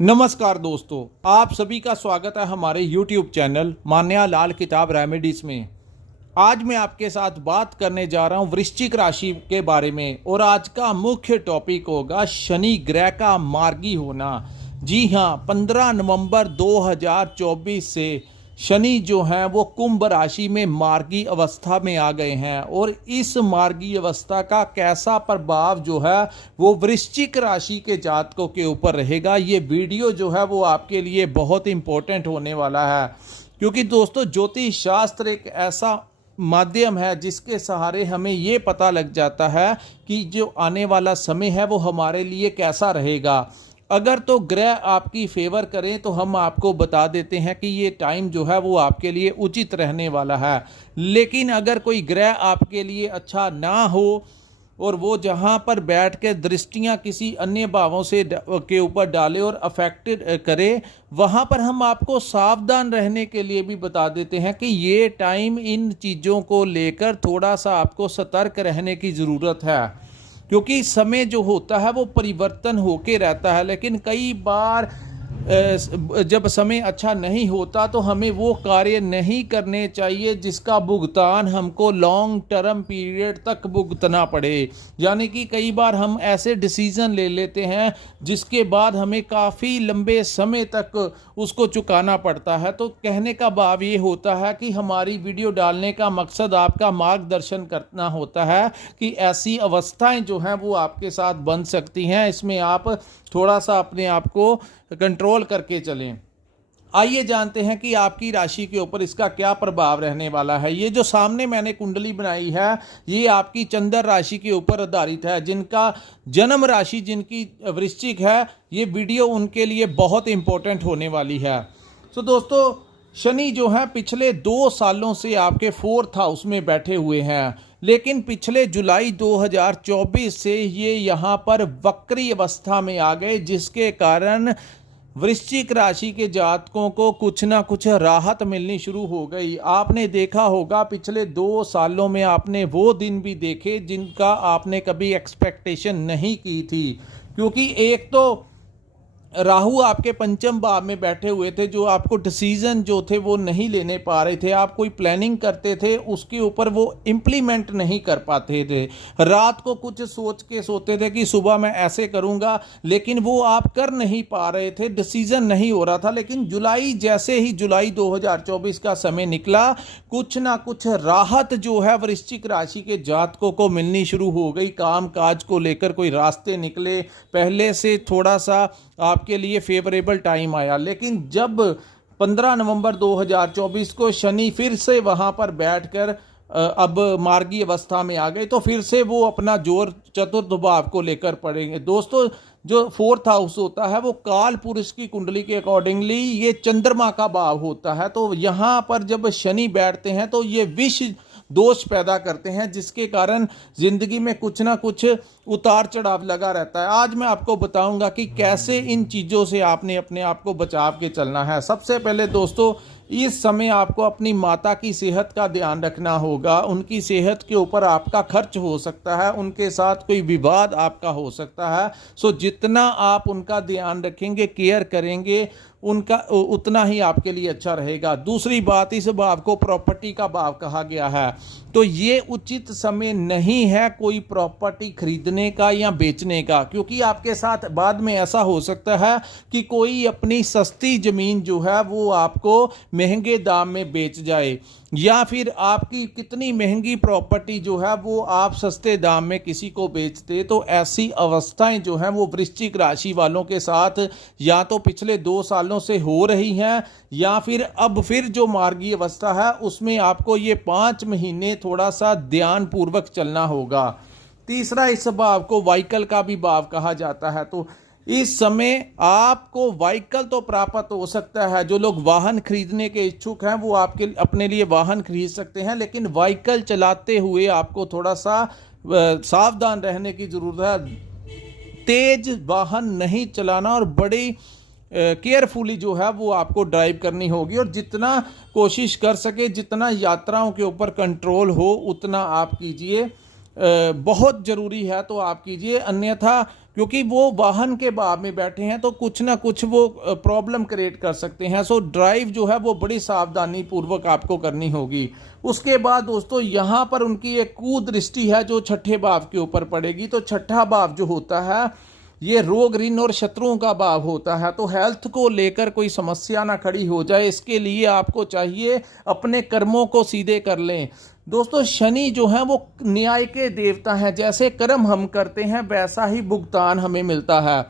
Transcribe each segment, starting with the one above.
नमस्कार दोस्तों, आप सभी का स्वागत है हमारे YouTube चैनल मान्या लाल किताब रेमेडीज में। आज मैं आपके साथ बात करने जा रहा हूं वृश्चिक राशि के बारे में और आज का मुख्य टॉपिक होगा शनि ग्रह का मार्गी होना। जी हां, 15 नवंबर 2024 से शनि जो हैं वो कुंभ राशि में मार्गी अवस्था में आ गए हैं और इस मार्गी अवस्था का कैसा प्रभाव जो है वो वृश्चिक राशि के जातकों के ऊपर रहेगा। ये वीडियो जो है वो आपके लिए बहुत इंपॉर्टेंट होने वाला है, क्योंकि दोस्तों ज्योतिष शास्त्र एक ऐसा माध्यम है जिसके सहारे हमें ये पता लग जाता है कि जो आने वाला समय है वो हमारे लिए कैसा रहेगा। अगर तो ग्रह आपकी फेवर करें तो हम आपको बता देते हैं कि ये टाइम जो है वो आपके लिए उचित रहने वाला है, लेकिन अगर कोई ग्रह आपके लिए अच्छा ना हो और वो जहाँ पर बैठ के दृष्टियाँ किसी अन्य भावों से के ऊपर डाले और अफेक्टेड करे, वहाँ पर हम आपको सावधान रहने के लिए भी बता देते हैं कि ये टाइम इन चीज़ों को लेकर थोड़ा सा आपको सतर्क रहने की ज़रूरत है, क्योंकि समय जो होता है वो परिवर्तन होके रहता है। लेकिन कई बार जब समय अच्छा नहीं होता तो हमें वो कार्य नहीं करने चाहिए जिसका भुगतान हमको लॉन्ग टर्म पीरियड तक भुगतना पड़े। यानी कि कई बार हम ऐसे डिसीज़न ले लेते हैं जिसके बाद हमें काफ़ी लंबे समय तक उसको चुकाना पड़ता है। तो कहने का भाव ये होता है कि हमारी वीडियो डालने का मकसद आपका मार्गदर्शन करना होता है कि ऐसी अवस्थाएं जो हैं वो आपके साथ बन सकती हैं, इसमें आप थोड़ा सा अपने आप को कंट्रोल करके चलें। आइए जानते हैं कि आपकी राशि के ऊपर इसका क्या प्रभाव रहने वाला है। ये जो सामने मैंने कुंडली बनाई है ये आपकी चंद्र राशि के ऊपर आधारित है। जिनका जन्म राशि जिनकी वृश्चिक है, ये वीडियो उनके लिए बहुत इंपॉर्टेंट होने वाली है। तो दोस्तों, शनि जो है पिछले 2 सालों से आपके 4th हाउस में बैठे हुए हैं, लेकिन पिछले जुलाई 2024 से ये यहाँ पर वक्री अवस्था में आ गए, जिसके कारण वृश्चिक राशि के जातकों को कुछ ना कुछ राहत मिलनी शुरू हो गई। आपने देखा होगा पिछले 2 सालों में आपने वो दिन भी देखे जिनका आपने कभी एक्सपेक्टेशन नहीं की थी, क्योंकि एक तो राहु आपके पंचम भाव में बैठे हुए थे, जो आपको डिसीजन जो थे वो नहीं लेने पा रहे थे। आप कोई प्लानिंग करते थे उसके ऊपर वो इम्प्लीमेंट नहीं कर पाते थे। रात को कुछ सोच के सोते थे कि सुबह मैं ऐसे करूंगा, लेकिन वो आप कर नहीं पा रहे थे, डिसीजन नहीं हो रहा था। लेकिन जैसे ही जुलाई 2024 का समय निकला, कुछ ना कुछ राहत जो है वृश्चिक राशि के जातकों को मिलनी शुरू हो गई। काम काज को लेकर कोई रास्ते निकले, पहले से थोड़ा सा आपके लिए फेवरेबल टाइम आया। लेकिन जब 15 नवंबर 2024 को शनि फिर से वहां पर बैठकर अब मार्गी अवस्था में आ गए, तो फिर से वो अपना जोर चतुर्थ भाव को लेकर पड़ेंगे। दोस्तों, जो 4th हाउस होता है वो काल पुरुष की कुंडली के अकॉर्डिंगली ये चंद्रमा का भाव होता है। तो यहाँ पर जब शनि बैठते हैं तो ये विष दोष पैदा करते हैं, जिसके कारण जिंदगी में कुछ ना कुछ उतार चढ़ाव लगा रहता है। आज मैं आपको बताऊंगा कि कैसे इन चीज़ों से आपने अपने आप को बचाव के चलना है। सबसे पहले दोस्तों, इस समय आपको अपनी माता की सेहत का ध्यान रखना होगा। उनकी सेहत के ऊपर आपका खर्च हो सकता है, उनके साथ कोई विवाद आपका हो सकता है। सो जितना आप उनका ध्यान रखेंगे, केयर करेंगे, उनका उतना ही आपके लिए अच्छा रहेगा। दूसरी बात, इस भाव को प्रॉपर्टी का भाव कहा गया है, तो ये उचित समय नहीं है कोई प्रॉपर्टी खरीदने का या बेचने का, क्योंकि आपके साथ बाद में ऐसा हो सकता है कि कोई अपनी सस्ती ज़मीन जो है वो आपको महंगे दाम में बेच जाए, या फिर आपकी कितनी महंगी प्रॉपर्टी जो है वो आप सस्ते दाम में किसी को बेचते। तो ऐसी अवस्थाएं जो हैं वो वृश्चिक राशि वालों के साथ या तो पिछले 2 सालों से हो रही हैं, या फिर अब फिर जो मार्गी अवस्था है उसमें आपको ये 5 महीने थोड़ा सा ध्यान पूर्वक चलना होगा। तीसरा, इस भाव को व्हीकल का भी भाव कहा जाता है। तो इस समय आपको व्हीकल तो प्राप्त हो सकता है। जो लोग वाहन खरीदने के इच्छुक हैं वो आपके अपने लिए वाहन खरीद सकते हैं, लेकिन व्हीकल चलाते हुए आपको थोड़ा सा सावधान रहने की जरूरत है। तेज वाहन नहीं चलाना और बड़ी केयरफुली जो है वो आपको ड्राइव करनी होगी, और जितना कोशिश कर सके, जितना यात्राओं के ऊपर कंट्रोल हो उतना आप कीजिए। बहुत ज़रूरी है तो आप कीजिए, अन्यथा क्योंकि वो वाहन के भाव में बैठे हैं तो कुछ ना कुछ वो प्रॉब्लम क्रिएट कर सकते हैं। सो ड्राइव जो है वो बड़ी सावधानी पूर्वक आपको करनी होगी। उसके बाद दोस्तों यहाँ पर उनकी एक कुदृष्टि है जो छठे भाव के ऊपर पड़ेगी। तो छठा भाव जो होता है ये रोग, ऋण और शत्रुओं का भाव होता है। तो हेल्थ को लेकर कोई समस्या ना खड़ी हो जाए, इसके लिए आपको चाहिए अपने कर्मों को सीधे कर लें। दोस्तों शनि जो है वो न्याय के देवता हैं, जैसे कर्म हम करते हैं वैसा ही भुगतान हमें मिलता है।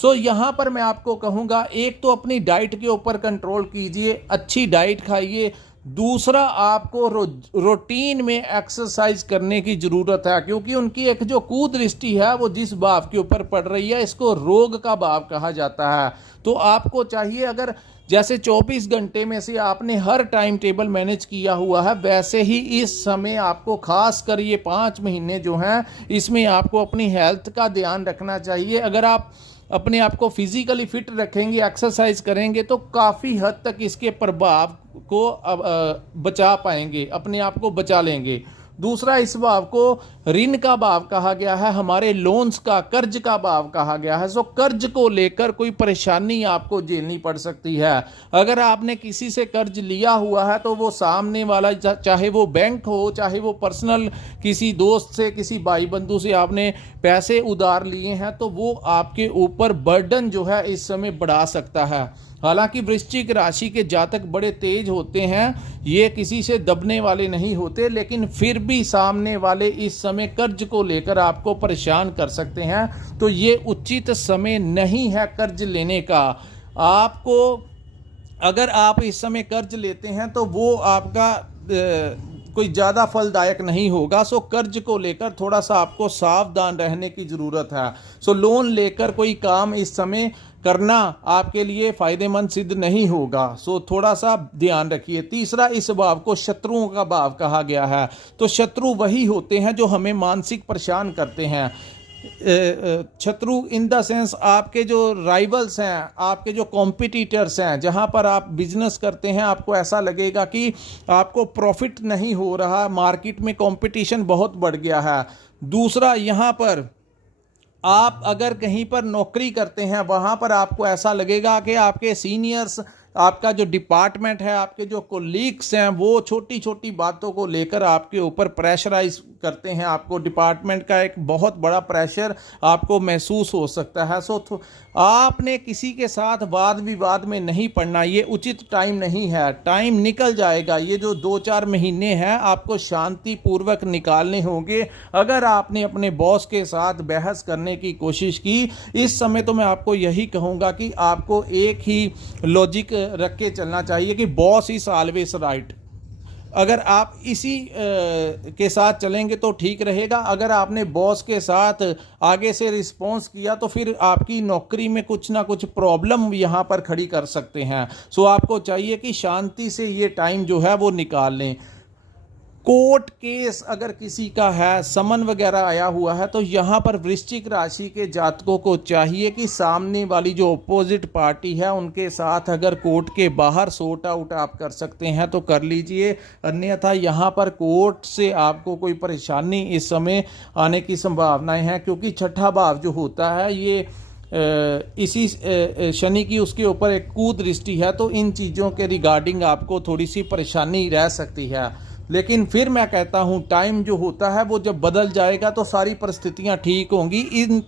सो यहाँ पर मैं आपको कहूँगा, एक तो अपनी डाइट के ऊपर कंट्रोल कीजिए, अच्छी डाइट खाइए। दूसरा, आपको रूटीन में एक्सरसाइज करने की ज़रूरत है, क्योंकि उनकी एक जो कुदृष्टि है वो जिस भाव के ऊपर पड़ रही है इसको रोग का भाव कहा जाता है। तो आपको चाहिए, अगर जैसे 24 घंटे में से आपने हर टाइम टेबल मैनेज किया हुआ है, वैसे ही इस समय आपको खास कर ये 5 महीने जो हैं इसमें आपको अपनी हेल्थ का ध्यान रखना चाहिए। अगर आप अपने आप को फिजिकली फिट रखेंगे, एक्सरसाइज करेंगे, तो काफ़ी हद तक इसके प्रभाव को बचा पाएंगे, अपने आप को बचा लेंगे। दूसरा, इस भाव को ऋण का भाव कहा गया है, हमारे लोन्स का, कर्ज का भाव कहा गया है। सो कर्ज को लेकर कोई परेशानी आपको झेलनी पड़ सकती है। अगर आपने किसी से कर्ज लिया हुआ है तो वो सामने वाला, चाहे वो बैंक हो, चाहे वो पर्सनल किसी दोस्त से, किसी भाई बंधु से आपने पैसे उधार लिए हैं, तो वो आपके ऊपर बर्डन जो है इस समय बढ़ा सकता है। हालांकि वृश्चिक राशि के जातक बड़े तेज होते हैं, ये किसी से दबने वाले नहीं होते, लेकिन फिर भी सामने वाले इस समय कर्ज को लेकर आपको परेशान कर सकते हैं। तो ये उचित समय नहीं है कर्ज लेने का। आपको, अगर आप इस समय कर्ज लेते हैं तो वो आपका कोई ज़्यादा फलदायक नहीं होगा। सो कर्ज को लेकर थोड़ा सा आपको सावधान रहने की ज़रूरत है। सो लोन लेकर कोई काम इस समय करना आपके लिए फायदेमंद सिद्ध नहीं होगा। सो थोड़ा सा ध्यान रखिए। तीसरा, इस भाव को शत्रुओं का भाव कहा गया है। तो शत्रु वही होते हैं जो हमें मानसिक परेशान करते हैं। शत्रु इन द सेंस आपके जो राइवल्स हैं, आपके जो कॉम्पिटिटर्स हैं, जहां पर आप बिजनेस करते हैं, आपको ऐसा लगेगा कि आपको प्रॉफिट नहीं हो रहा, मार्केट में कंपटीशन बहुत बढ़ गया है। दूसरा, यहां पर आप अगर कहीं पर नौकरी करते हैं, वहां पर आपको ऐसा लगेगा कि आपके सीनियर्स, आपका जो डिपार्टमेंट है, आपके जो कोलीग्स हैं, वो छोटी छोटी बातों को लेकर आपके ऊपर प्रेशराइज करते हैं। आपको डिपार्टमेंट का एक बहुत बड़ा प्रेशर आपको महसूस हो सकता है। सो आपने किसी के साथ वाद विवाद में नहीं पड़ना, ये उचित टाइम नहीं है। टाइम निकल जाएगा। ये जो 2-4 महीने हैं आपको शांति पूर्वक निकालने होंगे। अगर आपने अपने बॉस के साथ बहस करने की कोशिश की इस समय, तो मैं आपको यही कहूँगा कि आपको एक ही लॉजिक रख के चलना चाहिए कि बॉस इज ऑलवेज राइट। अगर आप इसी के साथ चलेंगे तो ठीक रहेगा। अगर आपने बॉस के साथ आगे से रिस्पॉन्स किया तो फिर आपकी नौकरी में कुछ ना कुछ प्रॉब्लम यहाँ पर खड़ी कर सकते हैं। सो आपको चाहिए कि शांति से ये टाइम जो है वो निकाल लें। कोर्ट केस अगर किसी का है, समन वगैरह आया हुआ है, तो यहाँ पर वृश्चिक राशि के जातकों को चाहिए कि सामने वाली जो अपोजिट पार्टी है उनके साथ अगर कोर्ट के बाहर सॉर्ट आउट आप कर सकते हैं तो कर लीजिए। अन्यथा यहाँ पर कोर्ट से आपको कोई परेशानी इस समय आने की संभावनाएं हैं, क्योंकि छठा भाव जो होता है ये इसी शनि की उसके ऊपर एक कुदृष्टि है। तो इन चीज़ों के रिगार्डिंग आपको थोड़ी सी परेशानी रह सकती है। लेकिन फिर मैं कहता हूँ टाइम जो होता है वो जब बदल जाएगा तो सारी परिस्थितियाँ ठीक होंगी।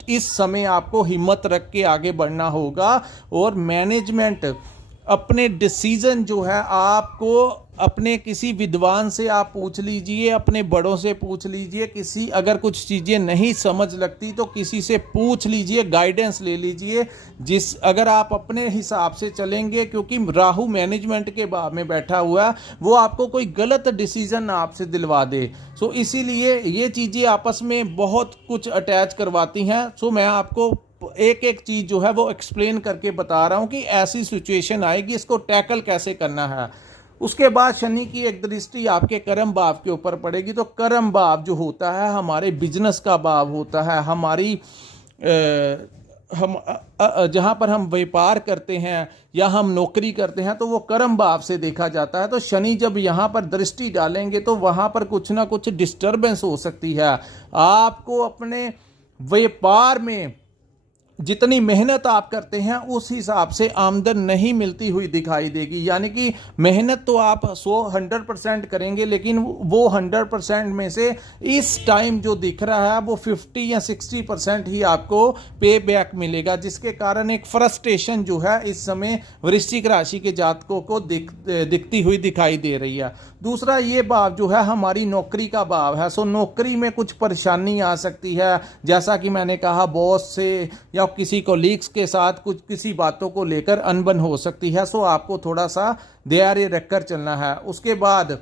इस समय आपको हिम्मत रख के आगे बढ़ना होगा। और मैनेजमेंट, अपने डिसीजन जो है आपको अपने किसी विद्वान से आप पूछ लीजिए, अपने बड़ों से पूछ लीजिए। किसी अगर कुछ चीज़ें नहीं समझ लगती तो किसी से पूछ लीजिए, गाइडेंस ले लीजिए। अगर आप अपने हिसाब से चलेंगे, क्योंकि राहु मैनेजमेंट के भाव में बैठा हुआ है, वो आपको कोई गलत डिसीजन आपसे दिलवा दे। सो इसीलिए ये चीज़ें आपस में बहुत कुछ अटैच करवाती हैं। सो मैं आपको एक एक चीज़ जो है वो एक्सप्लेन करके बता रहा हूँ कि ऐसी सिचुएशन आएगी, इसको टैकल कैसे करना है। उसके बाद शनि की एक दृष्टि आपके कर्म भाव के ऊपर पड़ेगी। तो कर्म भाव जो होता है हमारे बिजनेस का भाव होता है, हमारी हम जहाँ पर हम व्यापार करते हैं या हम नौकरी करते हैं तो वो कर्म भाव से देखा जाता है। तो शनि जब यहाँ पर दृष्टि डालेंगे तो वहाँ पर कुछ ना कुछ डिस्टर्बेंस हो सकती है। आपको अपने व्यापार में जितनी मेहनत आप करते हैं उस हिसाब से आमदन नहीं मिलती हुई दिखाई देगी। यानी कि मेहनत तो आप 100% करेंगे, लेकिन वो 100% में से इस टाइम जो दिख रहा है वो 50 या 60% ही आपको पे बैक मिलेगा, जिसके कारण एक फ्रस्ट्रेशन जो है इस समय वृश्चिक राशि के जातकों को दिखती हुई दिखाई दे रही है। दूसरा ये भाव जो है हमारी नौकरी का भाव है। सो नौकरी में कुछ परेशानी आ सकती है, जैसा कि मैंने कहा बॉस से या किसी कोलीग्स के साथ कुछ किसी बातों को लेकर अनबन हो सकती है। सो आपको थोड़ा सा धैर्य रखकर चलना है। उसके बाद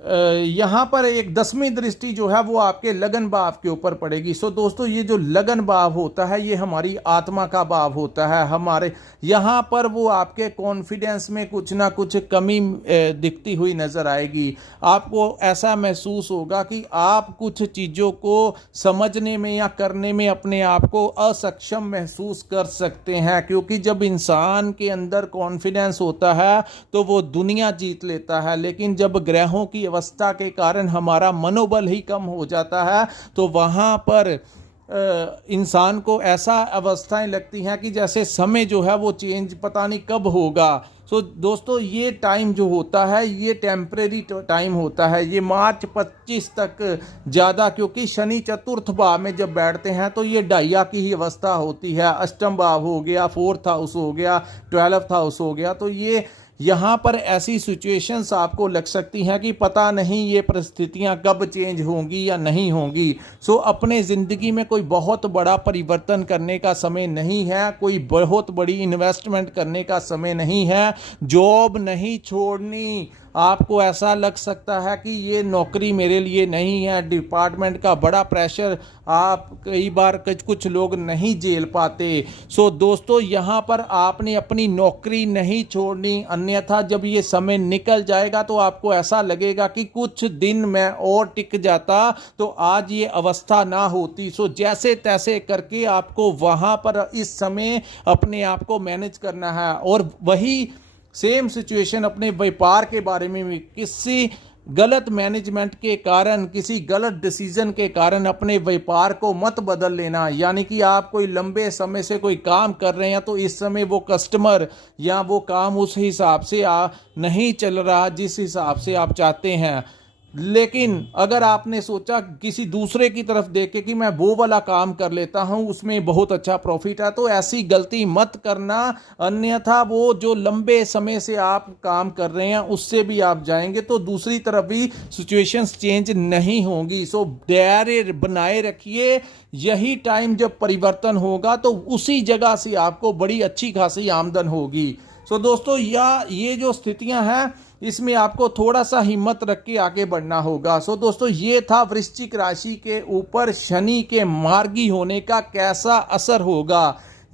यहाँ पर एक 10वीं दृष्टि जो है वो आपके लगन भाव के ऊपर पड़ेगी। सो दोस्तों, ये जो लगन भाव होता है ये हमारी आत्मा का भाव होता है। हमारे यहाँ पर वो आपके कॉन्फिडेंस में कुछ ना कुछ कमी दिखती हुई नजर आएगी। आपको ऐसा महसूस होगा कि आप कुछ चीज़ों को समझने में या करने में अपने आप को असक्षम महसूस कर सकते हैं, क्योंकि जब इंसान के अंदर कॉन्फिडेंस होता है तो वो दुनिया जीत लेता है। लेकिन जब ग्रहों की अवस्था के कारण हमारा मनोबल ही कम हो जाता है तो वहां पर इंसान को ऐसा अवस्थाएं लगती हैं कि जैसे समय जो है वो चेंज पता नहीं कब होगा। सो दोस्तों, ये टाइम जो होता है ये टेम्परेरी टाइम होता है। ये मार्च 25 तक ज़्यादा, क्योंकि शनि चतुर्थ भाव में जब बैठते हैं तो ये डाइया की ही अवस्था होती है। अष्टम भाव हो गया, 4th हाउस हो गया, 12th हाउस हो गया। तो ये यहाँ पर ऐसी सिचुएशंस आपको लग सकती हैं कि पता नहीं ये परिस्थितियाँ कब चेंज होंगी या नहीं होंगी। सो अपने ज़िंदगी में कोई बहुत बड़ा परिवर्तन करने का समय नहीं है, कोई बहुत बड़ी इन्वेस्टमेंट करने का समय नहीं है, जॉब नहीं छोड़नी। आपको ऐसा लग सकता है कि ये नौकरी मेरे लिए नहीं है, डिपार्टमेंट का बड़ा प्रेशर आप कई बार कुछ लोग नहीं झेल पाते। सो दोस्तों, यहाँ पर आपने अपनी नौकरी नहीं छोड़नी, अन्यथा जब ये समय निकल जाएगा तो आपको ऐसा लगेगा कि कुछ दिन मैं और टिक जाता तो आज ये अवस्था ना होती। सो जैसे तैसे करके आपको वहाँ पर इस समय अपने आप को मैनेज करना है। और वही सेम सिचुएशन अपने व्यापार के बारे में भी, किसी गलत मैनेजमेंट के कारण, किसी गलत डिसीजन के कारण अपने व्यापार को मत बदल लेना। यानी कि आप कोई लंबे समय से कोई काम कर रहे हैं तो इस समय वो कस्टमर या वो काम उस हिसाब से नहीं चल रहा जिस हिसाब से आप चाहते हैं। लेकिन अगर आपने सोचा किसी दूसरे की तरफ देख के कि मैं वो वाला काम कर लेता हूं, उसमें बहुत अच्छा प्रॉफिट है, तो ऐसी गलती मत करना। अन्यथा वो जो लंबे समय से आप काम कर रहे हैं उससे भी आप जाएंगे तो दूसरी तरफ भी सिचुएशंस चेंज नहीं होंगी। सो धैर्य बनाए रखिए। यही टाइम जब परिवर्तन होगा तो उसी जगह से आपको बड़ी अच्छी खासी आमदन होगी। सो दोस्तों, ये जो स्थितियां हैं इसमें आपको थोड़ा सा हिम्मत रख के आगे बढ़ना होगा। सो दोस्तों, ये था वृश्चिक राशि के ऊपर शनि के मार्गी होने का कैसा असर होगा।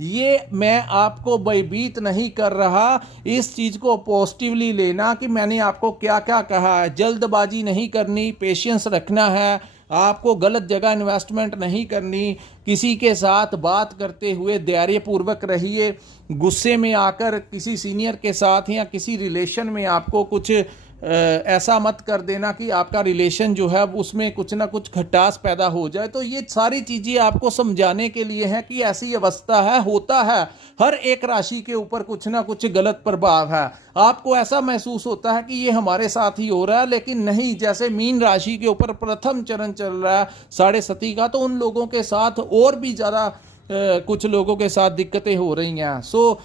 ये मैं आपको भयभीत नहीं कर रहा, इस चीज़ को पॉजिटिवली लेना कि मैंने आपको क्या क्या कहा है। जल्दबाजी नहीं करनी, पेशेंस रखना है, आपको गलत जगह इन्वेस्टमेंट नहीं करनी, किसी के साथ बात करते हुए धैर्यपूर्वक रहिए। गुस्से में आकर किसी सीनियर के साथ या किसी रिलेशन में आपको कुछ ऐसा मत कर देना कि आपका रिलेशन जो है उसमें कुछ ना कुछ खटास पैदा हो जाए। तो ये सारी चीज़ें आपको समझाने के लिए हैं कि ऐसी अवस्था है, होता है। हर एक राशि के ऊपर कुछ ना कुछ गलत प्रभाव है। आपको ऐसा महसूस होता है कि ये हमारे साथ ही हो रहा है, लेकिन नहीं। जैसे मीन राशि के ऊपर प्रथम चरण चल रहा है 7.5 का, तो उन लोगों के साथ और भी ज़्यादा कुछ लोगों के साथ दिक्कतें हो रही हैं। सो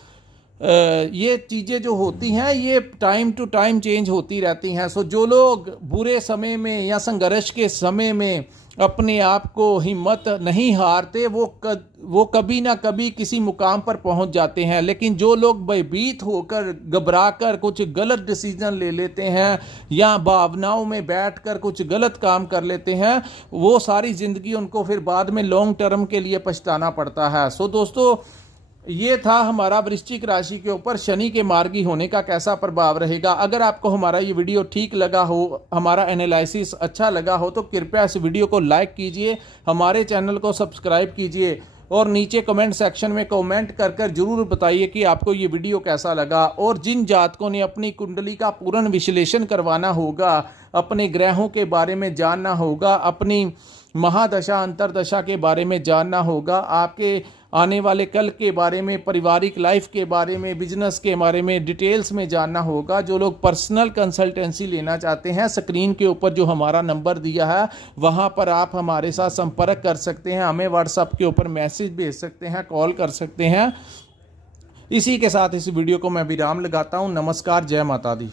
ये चीज़ें जो होती हैं ये टाइम टू टाइम चेंज होती रहती हैं। सो जो लोग बुरे समय में या संघर्ष के समय में अपने आप को हिम्मत नहीं हारते वो कभी ना कभी किसी मुकाम पर पहुंच जाते हैं। लेकिन जो लोग भयभीत होकर घबराकर कुछ गलत डिसीजन ले लेते हैं या भावनाओं में बैठकर कुछ गलत काम कर लेते हैं, वो सारी ज़िंदगी उनको फिर बाद में लॉन्ग टर्म के लिए पछताना पड़ता है। सो दोस्तों, ये था हमारा वृश्चिक राशि के ऊपर शनि के मार्गी होने का कैसा प्रभाव रहेगा। अगर आपको हमारा ये वीडियो ठीक लगा हो, हमारा एनालिसिस अच्छा लगा हो, तो कृपया इस वीडियो को लाइक कीजिए, हमारे चैनल को सब्सक्राइब कीजिए और नीचे कमेंट सेक्शन में कमेंट कर जरूर बताइए कि आपको ये वीडियो कैसा लगा। और जिन जातकों ने अपनी कुंडली का पूर्ण विश्लेषण करवाना होगा, अपने ग्रहों के बारे में जानना होगा, अपनी महादशा अंतरदशा के बारे में जानना होगा, आपके आने वाले कल के बारे में, पारिवारिक लाइफ के बारे में, बिजनेस के बारे में डिटेल्स में जानना होगा, जो लोग पर्सनल कंसल्टेंसी लेना चाहते हैं, स्क्रीन के ऊपर जो हमारा नंबर दिया है वहां पर आप हमारे साथ संपर्क कर सकते हैं। हमें व्हाट्सएप के ऊपर मैसेज भेज सकते हैं, कॉल कर सकते हैं। इसी के साथ इस वीडियो को मैं विराम लगाता हूं। नमस्कार, जय माता दी।